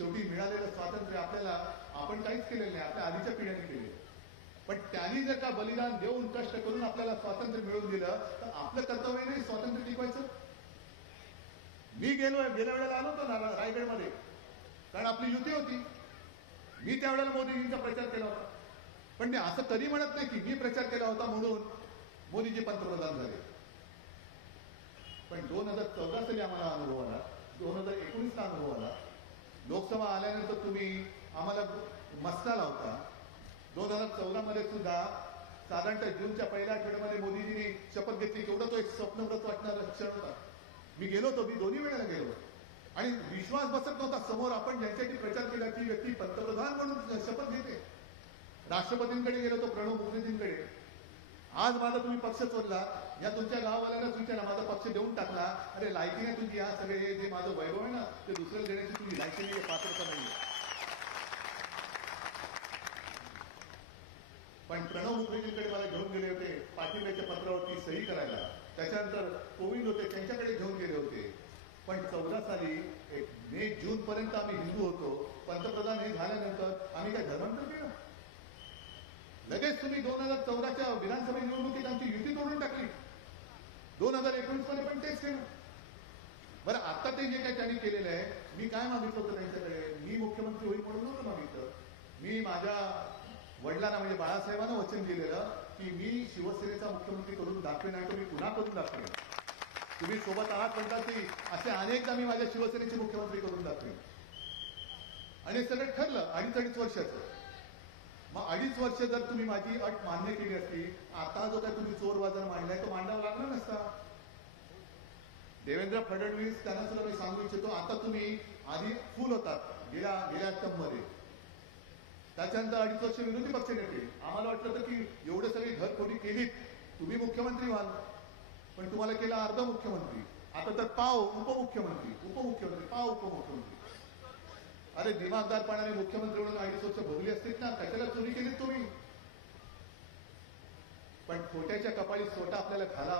शेवटी मिळालेलं स्वातंत्र्य आपल्याला आपण काहीच केलेलं नाही, आपल्या आधीच्या पिढ्यांनी केले. पण त्यांनी जर का बलिदान देऊन कष्ट करून आपल्याला स्वातंत्र्य मिळवून दिलं तर आपलं कर्तव्य नाही स्वातंत्र्य टिकवायचं. मी गेल्या वेळेला आलो होतो रायगडमध्ये, कारण आपली युती होती. मी त्यावेळेला मोदीजींचा प्रचार केला होता. पण मी असं कधी म्हणत नाही की मी प्रचार केला होता म्हणून मोदीजी पंतप्रधान झाले. पण 2014 साली आम्हाला अनुभव आला, 2019ला अनुभव आला. लोकसभा आल्यानंतर तुम्ही आम्हाला मस्का लावता. 2014 मध्ये सुद्धा साधारणतः जूनच्या पहिल्या आठवड्यामध्ये मोदीजींनी शपथ घेतली. केवढा तो एक स्वप्नव्रत वाटणारा क्षण होता. मी गेलो होतो, मी दोन्ही वेळेला गेलो होतो आणि विश्वास बसत नव्हता. समोर आपण ज्यांच्यासाठी प्रचार केला ती व्यक्ती पंतप्रधान म्हणून शपथ घेते. राष्ट्रपतींकडे गेलो होतो, प्रणव मुखर्जींकडे. आज माझा तुम्ही पक्ष चोरला, या तुमच्या गाववाल्यांनाच विचारा, माझा पक्ष देऊन टाकला. अरे लायकी नाही तुमची, या सगळे जे माझं वैभव आहे ना ते दुसऱ्याला देण्याची तुमची लायकी नाही, पात्रता नाहीये. पण प्रणव मुखर्जींकडे मला घेऊन गेले होते पाठिंब्याच्या पत्रावरती सही करायला. त्याच्यानंतर कोविंद होते, त्यांच्याकडे घेऊन गेले होते. पण 14 साली मे जून पर्यंत आम्ही हिंदू होतो. पंतप्रधान हे झाल्यानंतर आम्ही काय धर्मांतर केलं? लगेच तुम्ही 2014च्या विधानसभा निवडणुकीत आमची युती तोडून टाकली. 2019 मध्ये पण तेच केलं. बरं, आता ते जे काही त्यांनी केलेलं आहे, मी काय मागितलं होतं त्यांच्याकडे? मी मुख्यमंत्री होईल म्हणून नव्हतं मागितलं. मी माझ्या वडिलांना म्हणजे बाळासाहेबांना वचन दिलेलं की मी शिवसेनेचा मुख्यमंत्री करून दाखवेन आणि तो मी पुन्हा करून दाखवेन. तुम्ही सोबत आहात म्हणतात की असे अनेकदा मी माझ्या शिवसेनेचे मुख्यमंत्री करून दाखवेन. आणि सगळं ठरलं 2.5 वर्षाचं. मग 2.5 वर्ष जर तुम्ही माझी अट मान्य केली असती, आता जो काय तुम्ही चोर बाजार मांडलाय तो मांडावा लागला नसता. देवेंद्र फडणवीस त्यांना सुद्धा मी सांगू इच्छितो, आता तुम्ही आधी फुल होतात गेल्या टर्ममध्ये. त्याच्यानंतर 2.5 वर्ष विरोधी पक्ष नेते. आम्हाला वाटलं होतं की एवढं सगळी घरफोडी केलीत, तुम्ही मुख्यमंत्री व्हाल. पण तुम्हाला केला अर्ध मुख्यमंत्री. आता तर पाव उपमुख्यमंत्री, पाव उपमुख्यमंत्री. अरे दिमागदारपणाने मुख्यमंत्री म्हणून 2.5 वर्ष भोगली असतील ना, कशाला चोरी केलीत तुम्ही? पण खोट्याच्या कपाळी सोटा आपल्याला घाला